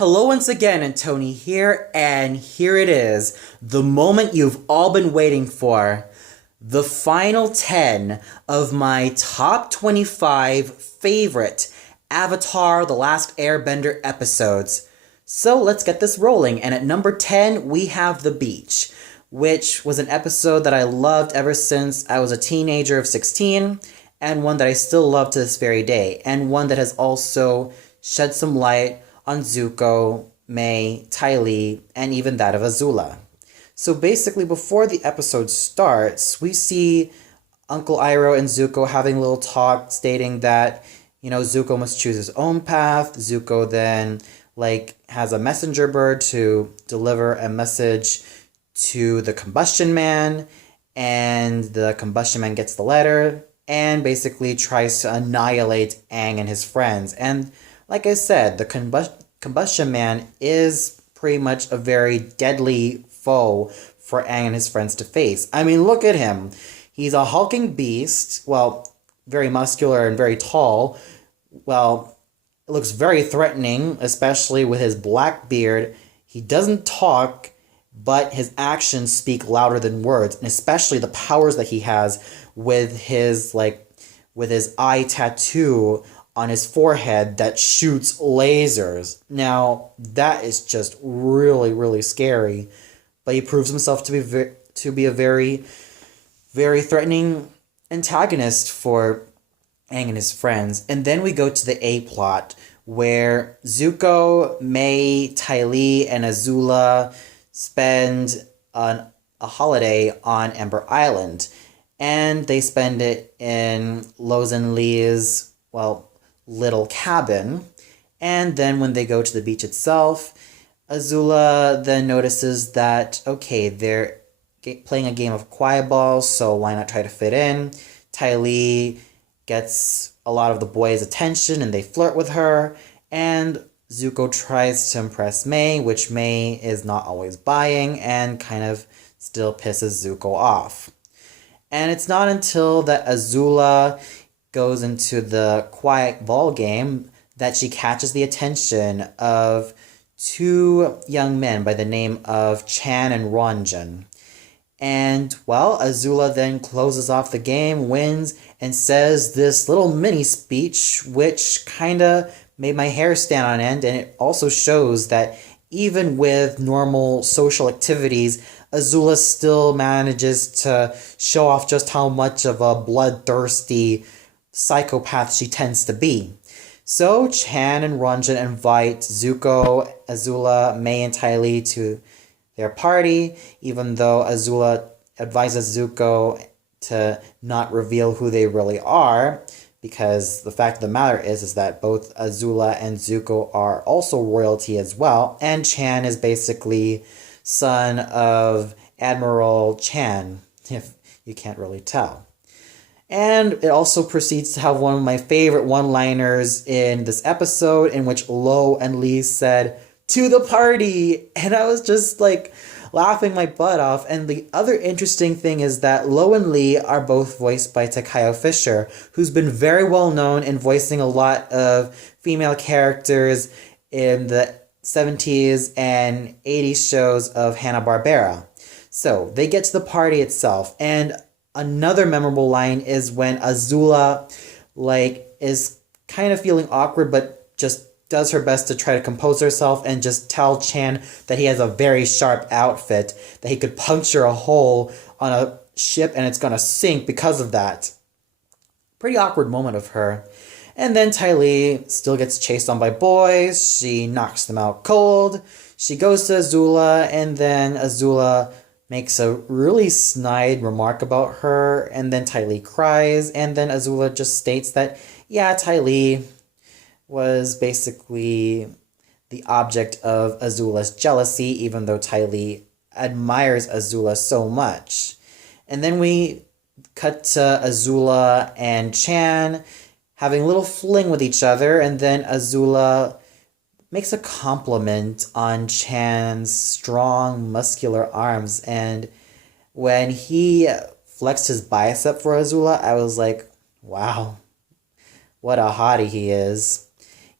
Hello once again, and Tony here, and here it is, the moment you've all been waiting for. The final 10 of my top 25 favorite Avatar The Last Airbender episodes. So let's get this rolling, and at number 10 we have The Beach, which was an episode that I loved ever since I was a teenager of 16, and one that I still love to this very day, and one that has also shed some light on Zuko, Mai, Ty Lee, and even that of Azula. So basically, before the episode starts, we see Uncle Iroh and Zuko having a little talk, stating that, Zuko must choose his own path. Zuko then, has a messenger bird to deliver a message to the Combustion Man, and the Combustion Man gets the letter, and basically tries to annihilate Aang and his friends. And like I said, the Combustion Man is pretty much a very deadly foe for Aang and his friends to face. I mean, look at him. He's a hulking beast, very muscular and very tall. It looks very threatening, especially with his black beard. He doesn't talk, but his actions speak louder than words, and especially the powers that he has with his eye tattoo on his forehead that shoots lasers. Now, that is just really, really scary. But he proves himself to be a very, very threatening antagonist for Aang and his friends. And then we go to the A plot, where Zuko, Mai, Ty Lee, and Azula spend a holiday on Ember Island. And they spend it in Lozin Lee's, little cabin. And then when they go to the beach itself, Azula then notices that, okay, they're playing a game of quiet ball, so why not try to fit in? Ty Lee gets a lot of the boys' attention and they flirt with her, and Zuko tries to impress Mai, which Mai is not always buying and kind of still pisses Zuko off. And it's not until that Azula goes into the quiet ball game that she catches the attention of two young men by the name of Chan and Ranjan. And, Azula then closes off the game, wins, and says this little mini speech, which kinda made my hair stand on end, and it also shows that even with normal social activities, Azula still manages to show off just how much of a bloodthirsty psychopath she tends to be. So Chan and Ranjan invite Zuko, Azula, Mai, and Ty Lee to their party, even though Azula advises Zuko to not reveal who they really are, because the fact of the matter is that both Azula and Zuko are also royalty as well, and Chan is basically son of Admiral Chan, if you can't really tell. And it also proceeds to have one of my favorite one-liners in this episode, in which Lo and Lee said, "To the party!" And I was just laughing my butt off. And the other interesting thing is that Lo and Lee are both voiced by Takayo Fisher, who's been very well known in voicing a lot of female characters in the 70s and 80s shows of Hanna-Barbera. So they get to the party itself, and another memorable line is when Azula, is kind of feeling awkward, but just does her best to try to compose herself and just tell Chan that he has a very sharp outfit, that he could puncture a hole on a ship and it's gonna sink because of that. Pretty awkward moment of her. And then Ty Lee still gets chased on by boys. She knocks them out cold. She goes to Azula, and then Azula makes a really snide remark about her, and then Ty Lee cries, and then Azula just states that, Ty Lee was basically the object of Azula's jealousy, even though Ty Lee admires Azula so much. And then we cut to Azula and Chan having a little fling with each other, and then Azula makes a compliment on Chan's strong, muscular arms, and when he flexed his bicep for Azula, I was like, wow, what a hottie he is.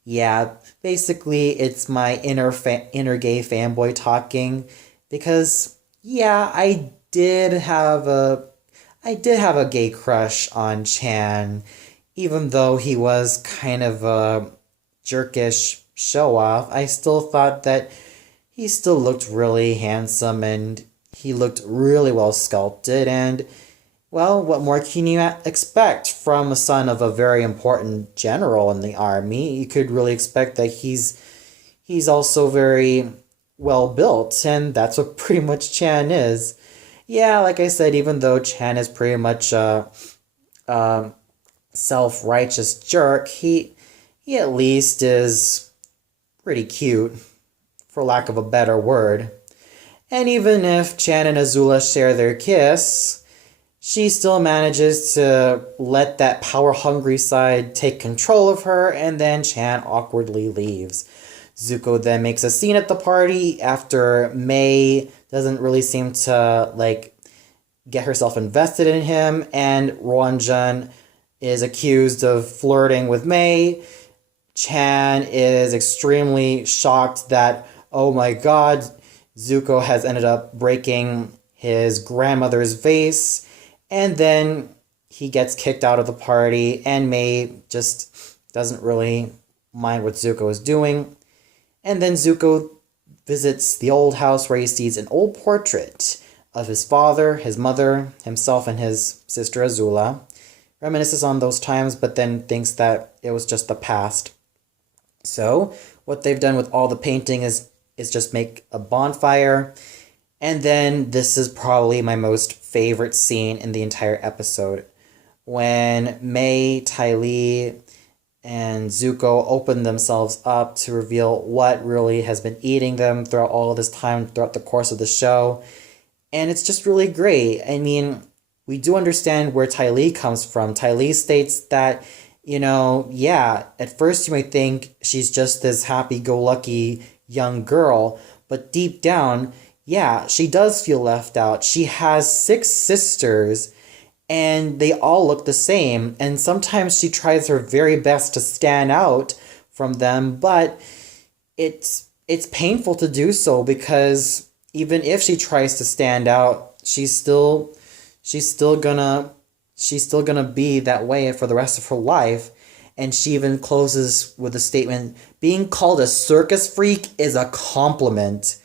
Yeah, Basically, it's my inner gay fanboy talking because yeah, I did have a gay crush on Chan, even though he was kind of a jerkish show off. I still thought that he still looked really handsome and he looked really well sculpted. And well, what more can you expect from a son of a very important general in the army? You could really expect that he's also very well built, and that's what pretty much Chan is. Yeah, like I said, even though Chan is pretty much a self-righteous jerk, he at least is pretty cute, for lack of a better word. And even if Chan and Azula share their kiss, she still manages to let that power-hungry side take control of her, and then Chan awkwardly leaves. Zuko then makes a scene at the party after Mei doesn't really seem to, like, get herself invested in him, and Ruanjun is accused of flirting with Mei. Chan is extremely shocked that, oh my god, Zuko has ended up breaking his grandmother's vase, and then he gets kicked out of the party, and Mei just doesn't really mind what Zuko is doing. And then Zuko visits the old house where he sees an old portrait of his father, his mother, himself, and his sister Azula. Reminisces on those times, but then thinks that it was just the past. So, what they've done with all the painting is just make a bonfire. And then this is probably my most favorite scene in the entire episode. When Mei, Ty Lee, and Zuko open themselves up to reveal what really has been eating them throughout all of this time, throughout the course of the show. And it's just really great. I mean, we do understand where Ty Lee comes from. Ty Lee states that, yeah, at first you might think she's just this happy-go-lucky young girl, but deep down, yeah, she does feel left out. She has 6 sisters, and they all look the same, and sometimes she tries her very best to stand out from them, but it's painful to do so because even if she tries to stand out, she's still gonna be that way for the rest of her life. And she even closes with a statement, being called a circus freak is a compliment.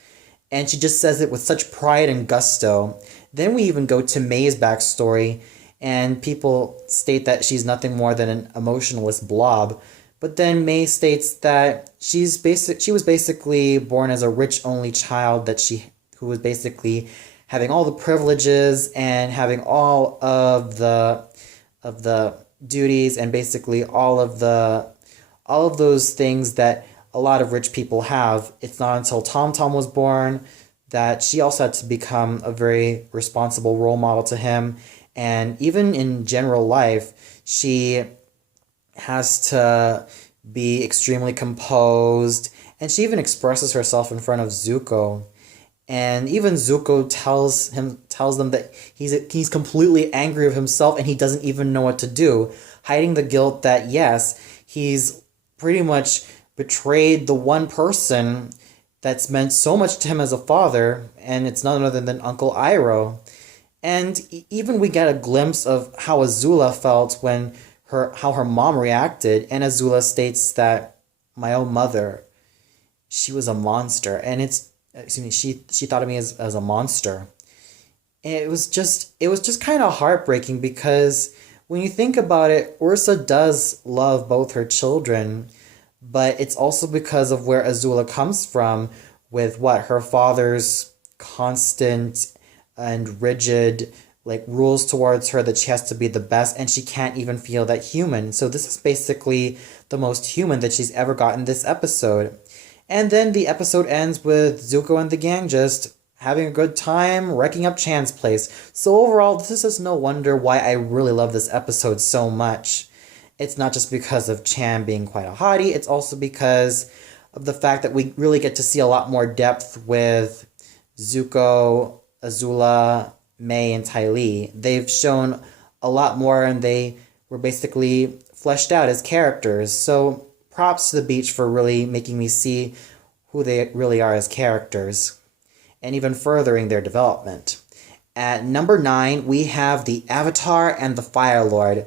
And she just says it with such pride and gusto. Then we even go to May's backstory, and people state that she's nothing more than an emotionless blob. But then May states that she was basically born as a rich only child, who was basically having all the privileges and having all of the duties and basically all of those things that a lot of rich people have. It's not until Tom Tom was born that she also had to become a very responsible role model to him. And even in general life, she has to be extremely composed, and she even expresses herself in front of Zuko. And even Zuko tells them that he's completely angry with himself and he doesn't even know what to do, hiding the guilt that yes, he's pretty much betrayed the one person that's meant so much to him as a father, and it's none other than Uncle Iroh. And even we get a glimpse of how Azula felt when how her mom reacted, and Azula states that my own mother, she was a monster, and she thought of me as a monster. And it was just kind of heartbreaking because when you think about it, Ursa does love both her children, but it's also because of where Azula comes from with her father's constant and rigid rules towards her, that she has to be the best and she can't even feel that human. So this is basically the most human that she's ever gotten this episode. And then the episode ends with Zuko and the gang just having a good time, wrecking up Chan's place. So overall, this is no wonder why I really love this episode so much. It's not just because of Chan being quite a hottie, it's also because of the fact that we really get to see a lot more depth with Zuko, Azula, May, and Ty Lee. They've shown a lot more, and they were basically fleshed out as characters. So props to the beach for really making me see who they really are as characters, and even furthering their development. At number 9, we have the Avatar and the Firelord,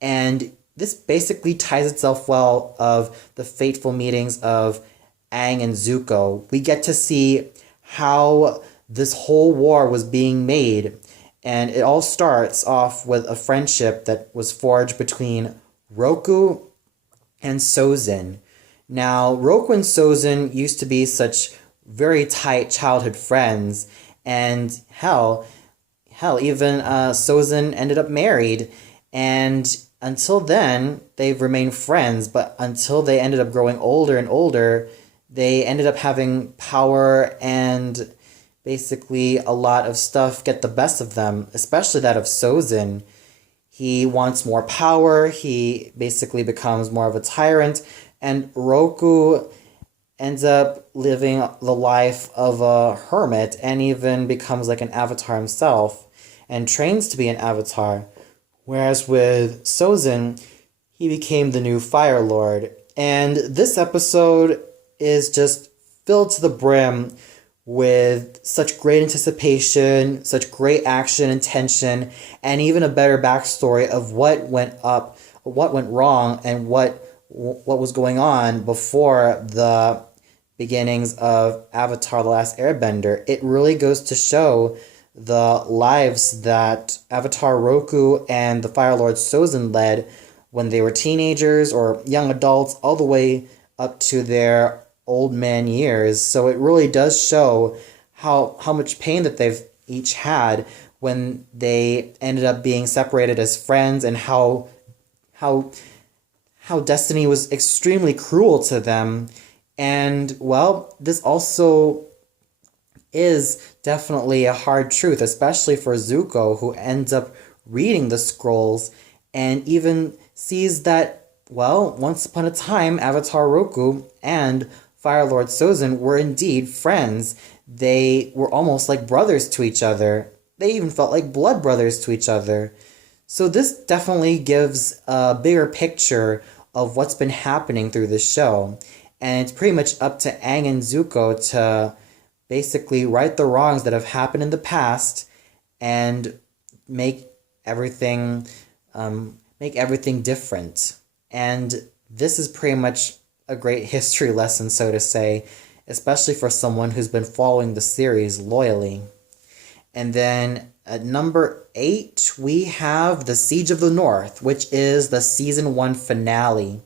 and this basically ties itself well of the fateful meetings of Aang and Zuko. We get to see how this whole war was being made, and it all starts off with a friendship that was forged between Roku and Sozin. Now, Roku and Sozin used to be such very tight childhood friends, and even Sozin ended up married, and until then, they've remained friends, but until they ended up growing older and older, they ended up having power and basically a lot of stuff get the best of them, especially that of Sozin. He wants more power, he basically becomes more of a tyrant, and Roku ends up living the life of a hermit and even becomes like an avatar himself and trains to be an avatar. Whereas with Sozin, he became the new Fire Lord. And this episode is just filled to the brim with such great anticipation, such great action and tension, and even a better backstory of what went wrong, and what was going on before the beginnings of Avatar: The Last Airbender. It really goes to show the lives that Avatar Roku and the Fire Lord Sozin led when they were teenagers or young adults, all the way up to their old man years. So it really does show how much pain that they've each had when they ended up being separated as friends, and how destiny was extremely cruel to them. And well, this also is definitely a hard truth, especially for Zuko, who ends up reading the scrolls and even sees that, well, once upon a time, Avatar Roku and Fire Lord Sozin were indeed friends. They were almost like brothers to each other. They even felt like blood brothers to each other. So this definitely gives a bigger picture of what's been happening through the show. And it's pretty much up to Aang and Zuko to basically right the wrongs that have happened in the past and make everything different. And this is pretty much a great history lesson, so to say, especially for someone who's been following the series loyally. And then at number 8, we have The Siege of the North, which is the season 1 finale.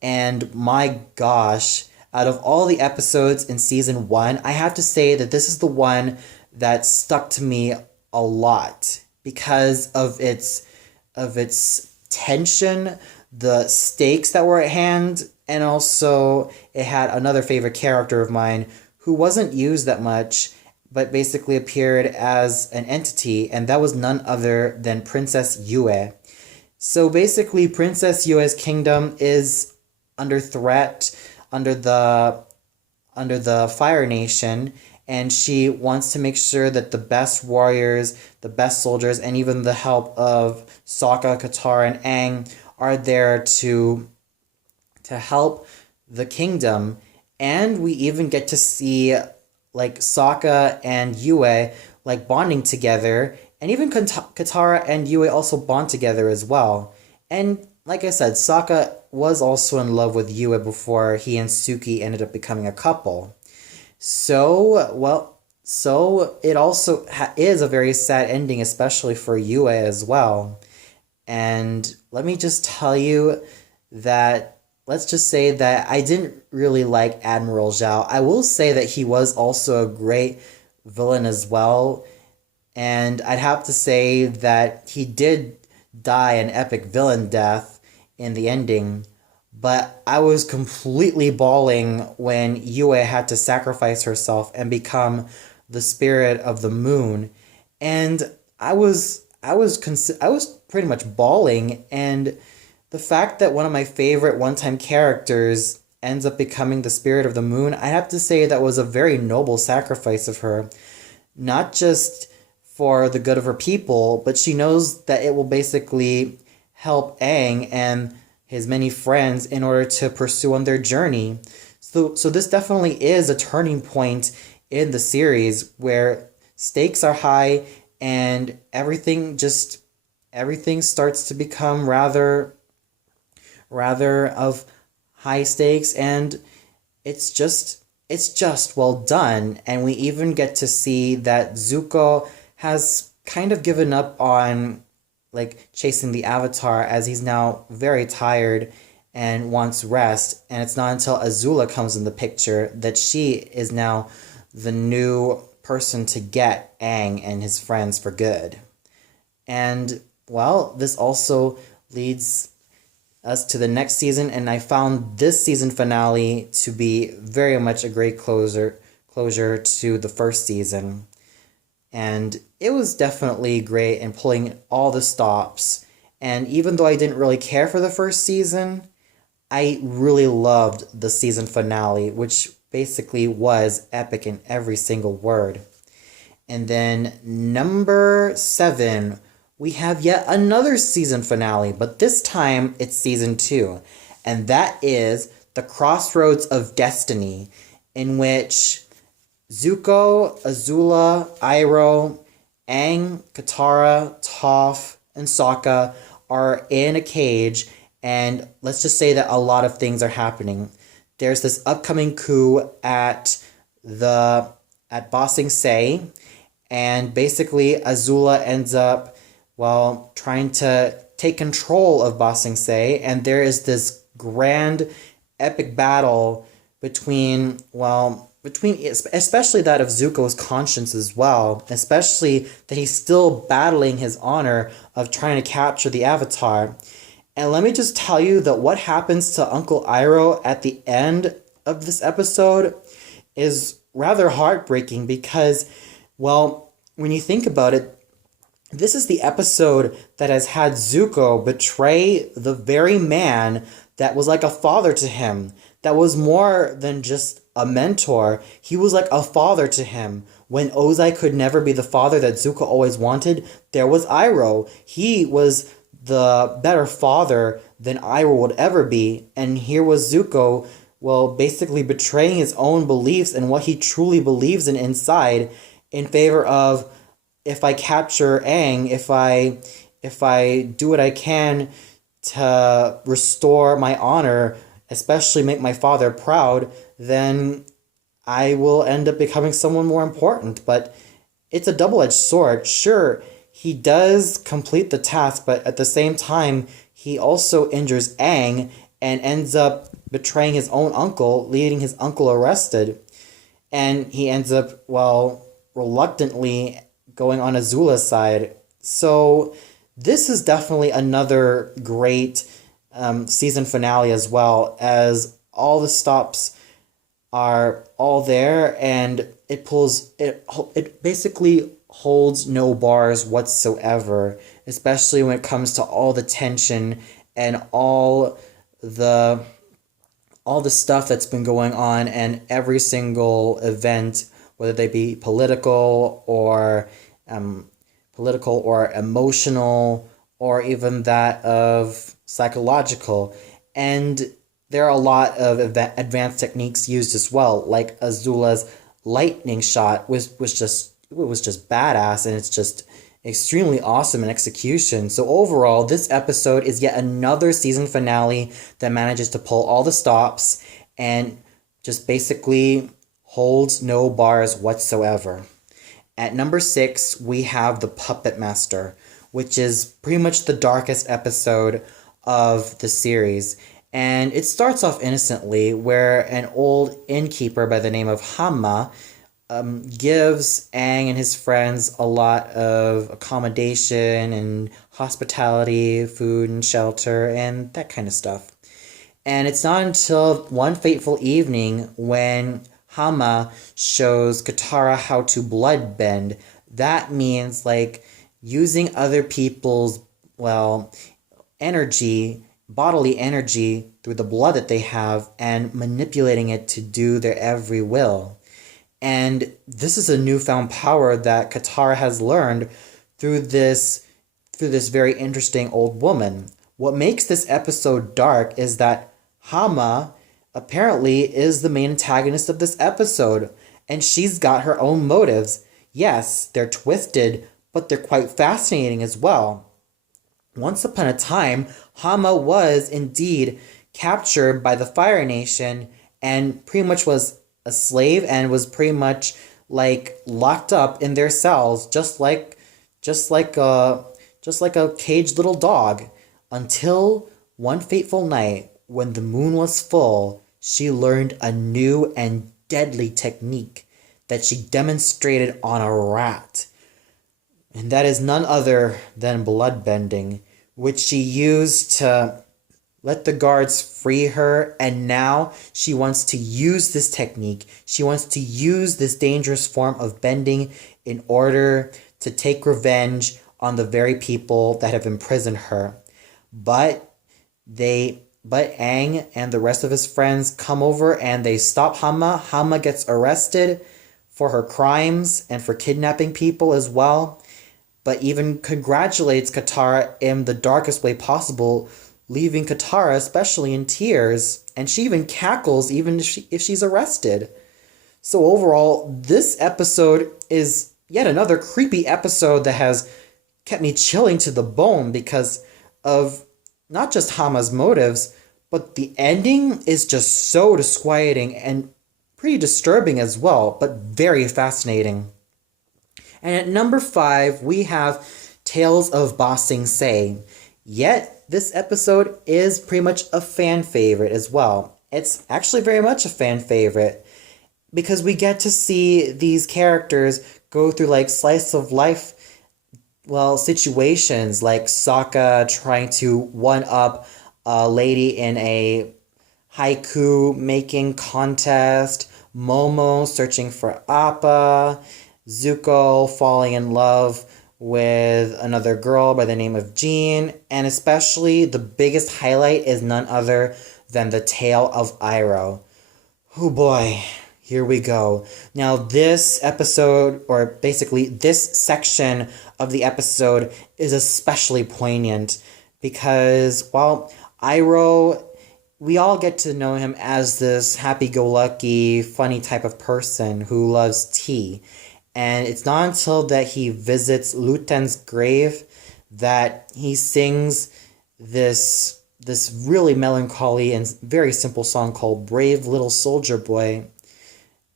And my gosh, out of all the episodes in season 1, I have to say that this is the one that stuck to me a lot because of its tension, the stakes that were at hand, and also it had another favorite character of mine who wasn't used that much, but basically appeared as an entity, and that was none other than Princess Yue. So basically, Princess Yue's kingdom is under threat under the Fire Nation, and she wants to make sure that the best warriors, the best soldiers, and even the help of Sokka, Katara, and Aang are there to help the kingdom. And we even get to see like Sokka and Yue like bonding together, and even Katara and Yue also bond together as well. And like I said, Sokka was also in love with Yue before he and Suki ended up becoming a couple. So it also is a very sad ending, especially for Yue as well. And let me just tell you that, let's just say that I didn't really like Admiral Zhao. I will say that he was also a great villain as well. And I'd have to say that he did die an epic villain death in the ending. But I was completely bawling when Yue had to sacrifice herself and become the spirit of the moon. And I was pretty much bawling, and the fact that one of my favorite one-time characters ends up becoming the spirit of the moon, I have to say that was a very noble sacrifice of her. Not just for the good of her people, but she knows that it will basically help Aang and his many friends in order to pursue on their journey. So this definitely is a turning point in the series where stakes are high and everything starts to become rather of high stakes, and it's just well done. And we even get to see that Zuko has kind of given up on like chasing the Avatar, as he's now very tired and wants rest. And it's not until Azula comes in the picture that she is now the new person to get Aang and his friends for good. And well, this also leads us to the next season, and I found this season finale to be very much a great closure to the first season. And it was definitely great in pulling all the stops. And even though I didn't really care for the first season, I really loved the season finale, which basically was epic in every single word. And then number 7, we have yet another season finale, but this time it's season 2. And that is the Crossroads of Destiny, in which Zuko, Azula, Iroh, Aang, Katara, Toph, and Sokka are in a cage, and let's just say that a lot of things are happening. There's this upcoming coup at Ba Sing Se, and basically Azula ends up, well, trying to take control of Ba Sing Se, and there is this grand epic battle between especially that of Zuko's conscience as well, especially that he's still battling his honor of trying to capture the Avatar. And let me just tell you that what happens to Uncle Iroh at the end of this episode is rather heartbreaking because, well, when you think about it, this is the episode that has had Zuko betray the very man that was like a father to him, that was more than just a mentor. He was like a father to him. When Ozai could never be the father that Zuko always wanted, there was Iroh. He was the better father than Iroh would ever be. And here was Zuko, well, basically betraying his own beliefs and what he truly believes in inside in favor of, if I capture Aang, if I do what I can to restore my honor, especially make my father proud, then I will end up becoming someone more important. But it's a double-edged sword. Sure, he does complete the task, but at the same time, he also injures Aang and ends up betraying his own uncle, leaving his uncle arrested. And he ends up, well, reluctantly going on Azula's side. So this is definitely another great season finale, as well as all the stops are all there, and it basically holds no bars whatsoever, especially when it comes to all the tension and the all the stuff that's been going on, and every single event, whether they be political or emotional, or even that of psychological. And there are a lot of advanced techniques used as well, like Azula's lightning shot was just badass, and it's just extremely awesome in execution. So overall, this episode is yet another season finale that manages to pull all the stops and just basically holds no bars whatsoever. At number 6, we have The Puppet Master, which is pretty much the darkest episode of the series. And it starts off innocently, where an old innkeeper by the name of Hamma gives Aang and his friends a lot of accommodation and hospitality, food and shelter, and that kind of stuff. And it's not until one fateful evening when Hamma shows Katara how to bloodbend. That means like using other people's, well, energy, bodily energy through the blood that they have, and manipulating it to do their every will. And this is a newfound power that Katara has learned through this very interesting old woman. What makes this episode dark is that Hama apparently is the main antagonist of this episode, and she's got her own motives. Yes, they're twisted, but they're quite fascinating as well. Once upon a time, Hama was indeed captured by the Fire Nation and pretty much was a slave and was pretty much like locked up in their cells, just like a just like a caged little dog, until one fateful night when the moon was full, she learned a new and deadly technique that she demonstrated on a rat. And that is none other than bloodbending, which she used to let the guards free her, and now she wants to use this technique. She wants to use this dangerous form of bending in order to take revenge on the very people that have imprisoned her. But Aang and the rest of his friends come over and they stop Hama. Hama gets arrested for her crimes and for kidnapping people as well, but even congratulates Katara in the darkest way possible, leaving Katara especially in tears, and she even cackles even if she's arrested. So overall, this episode is yet another creepy episode that has kept me chilling to the bone because of not just Hama's motives, but the ending is just so disquieting and pretty disturbing as well, but very fascinating. And at number 5, we have Tales of Ba Sing Se. Yet, this episode is pretty much a fan favorite as well. It's actually very much a fan favorite because we get to see these characters go through like slice of life situations, like Sokka trying to one-up a lady in a haiku making contest, Momo searching for Appa, Zuko falling in love with another girl by the name of Jean, and especially the biggest highlight is none other than the tale of Iroh. Oh boy, here we go. Now this episode, or basically this section of the episode, is especially poignant because, well, Iroh, we all get to know him as this happy-go-lucky, funny type of person who loves tea. And it's not until that he visits Luten's grave that he sings this really melancholy and very simple song called Brave Little Soldier Boy.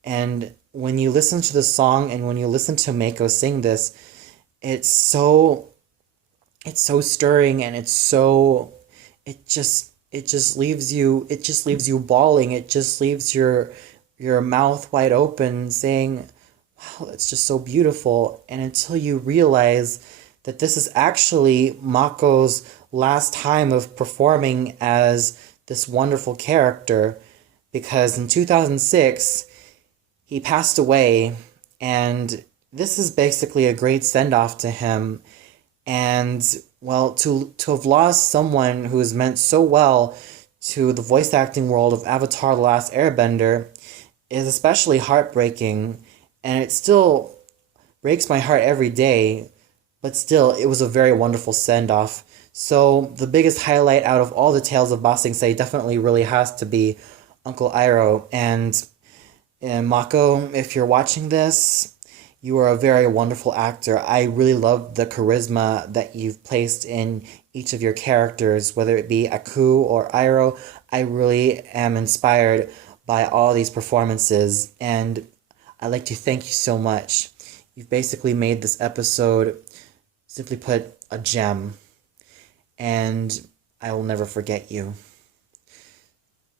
And when you listen to the song and when you listen to Mako sing this, it's so stirring, and it just leaves you bawling. It just leaves your mouth wide open saying, wow, that's just so beautiful. And until you realize that this is actually Mako's last time of performing as this wonderful character, because in 2006 he passed away, and this is basically a great send-off to him. And, well, to have lost someone who has meant so well to the voice acting world of Avatar: The Last Airbender is especially heartbreaking, and it still breaks my heart every day, but still, it was a very wonderful send-off. So the biggest highlight out of all the tales of Ba Sing Se definitely really has to be Uncle Iroh. And Mako, if you're watching this, you are a very wonderful actor. I really love the charisma that you've placed in each of your characters, whether it be Aku or Iroh. I really am inspired by all these performances, and I'd like to thank you so much. You've basically made this episode, simply put, a gem, and I will never forget you.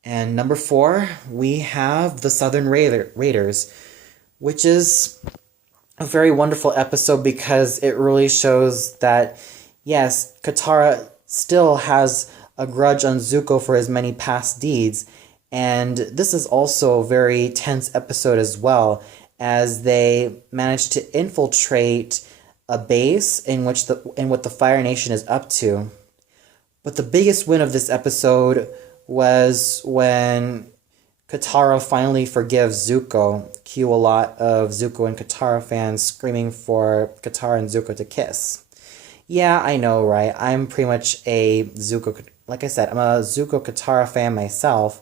And number 4, we have the Southern Raiders, which is a very wonderful episode because it really shows that, yes, Katara still has a grudge on Zuko for his many past deeds, and this is also a very tense episode as well, as they manage to infiltrate a base in what the Fire Nation is up to. But the biggest win of this episode was when Katara finally forgives Zuko. Cue a lot of Zuko and Katara fans screaming for Katara and Zuko to kiss. Yeah, I know, right? I'm pretty much like I said, I'm a Zuko Katara fan myself.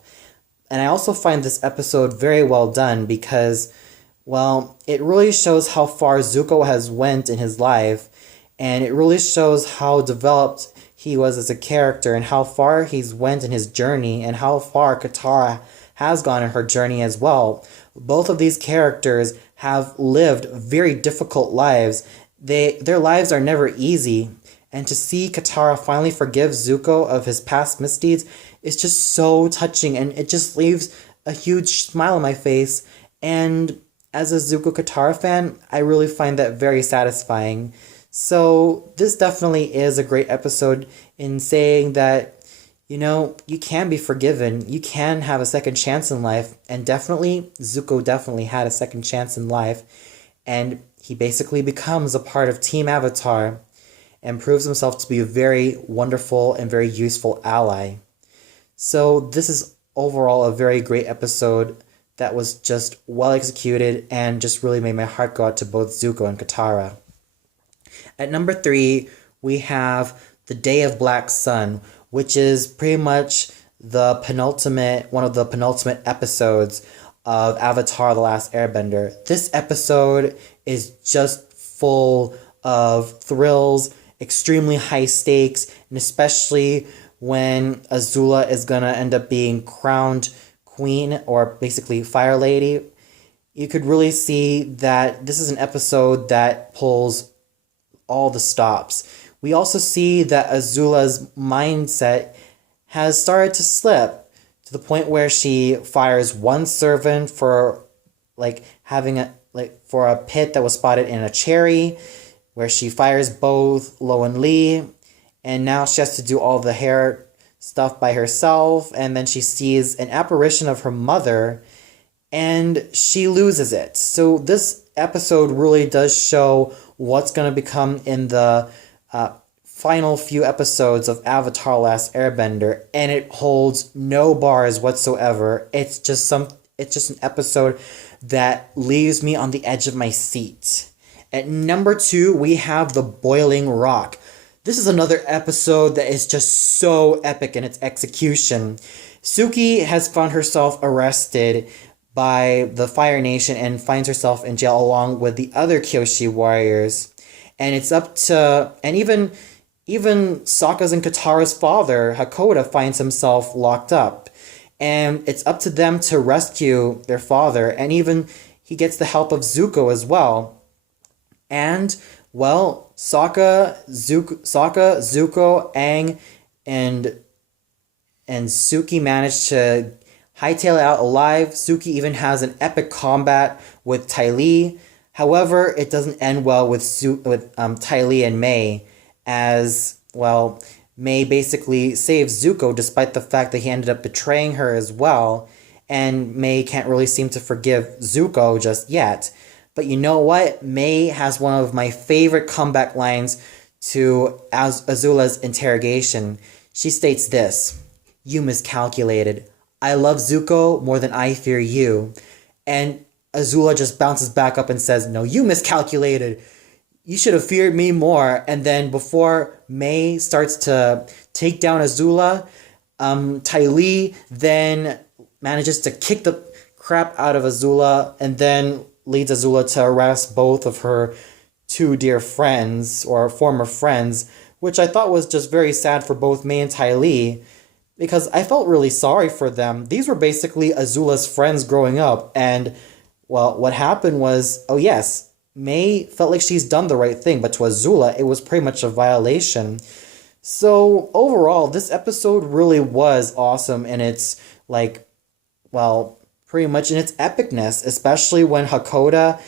And I also find this episode very well done because, well, it really shows how far Zuko has went in his life, and it really shows how developed he was as a character and how far he's went in his journey and how far Katara has gone in her journey as well. Both of these characters have lived very difficult lives. Their lives are never easy, and to see Katara finally forgive Zuko of his past misdeeds is just so touching, and it just leaves a huge smile on my face. And as a Zuko Katara fan, I really find that very satisfying. So this definitely is a great episode in saying that, you can be forgiven. You can have a second chance in life. And definitely, Zuko definitely had a second chance in life. And he basically becomes a part of Team Avatar and proves himself to be a very wonderful and very useful ally. So this is overall a very great episode that was just well executed and just really made my heart go out to both Zuko and Katara. At number 3, we have The Day of Black Sun, which is pretty much one of the penultimate episodes of Avatar The Last Airbender. This episode is just full of thrills, extremely high stakes, and especially when Azula is gonna end up being crowned queen, or basically Fire Lady. You could really see that this is an episode that pulls all the stops. We also see that Azula's mindset has started to slip to the point where she fires one servant for for a pit that was spotted in a cherry, where she fires both Lo and Lee, and now she has to do all the hair stuff by herself, and then she sees an apparition of her mother, and she loses it. So this episode really does show what's going to become in the final few episodes of Avatar Last Airbender, and it holds no bars whatsoever. It's just an episode that leaves me on the edge of my seat. At number 2, we have The Boiling Rock. This is another episode that is just so epic in its execution. Suki has found herself arrested by the Fire Nation and finds herself in jail along with the other Kyoshi warriors. And it's up to... And even Sokka's and Katara's father, Hakoda, finds himself locked up. And it's up to them to rescue their father. And even he gets the help of Zuko as well. And, well, Sokka, Zuko, Aang, and Suki managed to hightail it out alive. Suki even has an epic combat with Ty Lee. However, it doesn't end well with Ty Lee and May, as, well, May basically saves Zuko despite the fact that he ended up betraying her as well, and May can't really seem to forgive Zuko just yet. But you know what? May has one of my favorite comeback lines to Azula's interrogation. She states this: "You miscalculated. I love Zuko more than I fear you." And Azula just bounces back up and says, "No, you miscalculated. You should have feared me more." And then before May starts to take down Azula, Ty Lee then manages to kick the crap out of Azula and then leads Azula to arrest both of her two dear friends, or former friends, which I thought was just very sad for both May and Ty Lee, because I felt really sorry for them. These were basically Azula's friends growing up, and, well, what happened was, oh yes, May felt like she's done the right thing, but to Azula, it was pretty much a violation. So, overall, this episode really was awesome in its, pretty much in its epicness, especially when Hakoda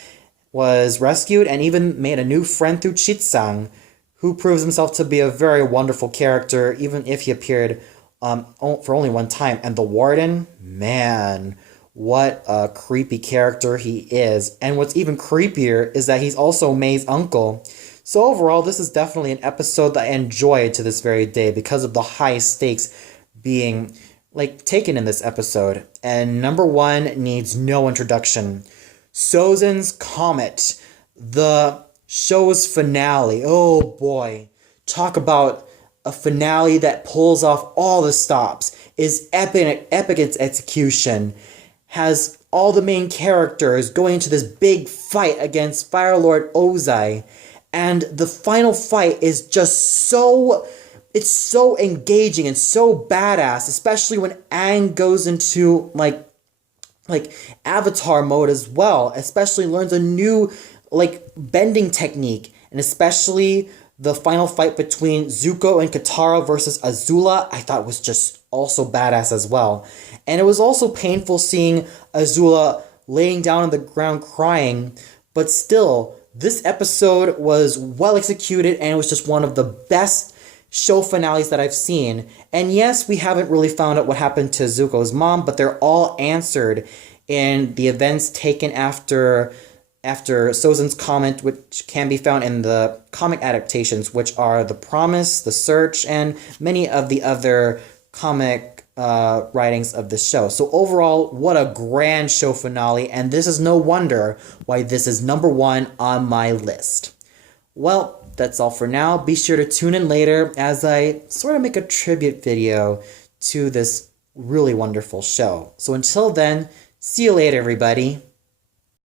was rescued and even made a new friend through Chitsang, who proves himself to be a very wonderful character, even if he appeared for only one time. And the Warden, man, what a creepy character he is. And what's even creepier is that he's also May's uncle. So overall, this is definitely an episode that I enjoyed to this very day because of the high stakes being taken in this episode. And number 1 needs no introduction. Sozin's Comet, the show's finale. Oh boy. talk about a finale that pulls off all the stops, is epic in its execution, has all the main characters going into this big fight against Firelord Ozai, and the final fight is just so... It's so engaging and so badass, especially when Aang goes into, like Avatar mode as well, especially learns a new, bending technique, and especially the final fight between Zuko and Katara versus Azula, I thought was just also badass as well. And it was also painful seeing Azula laying down on the ground crying, but still, this episode was well executed, and it was just one of the best show finales that I've seen. And yes, we haven't really found out what happened to Zuko's mom, but they're all answered in the events taken after Sozin's Comet, which can be found in the comic adaptations, which are The Promise, The Search, and many of the other comic writings of the show. So overall, what a grand show finale, and this is no wonder why this is number 1 on my list. Well, that's all for now. Be sure to tune in later as I sort of make a tribute video to this really wonderful show. So until then, see you later, everybody.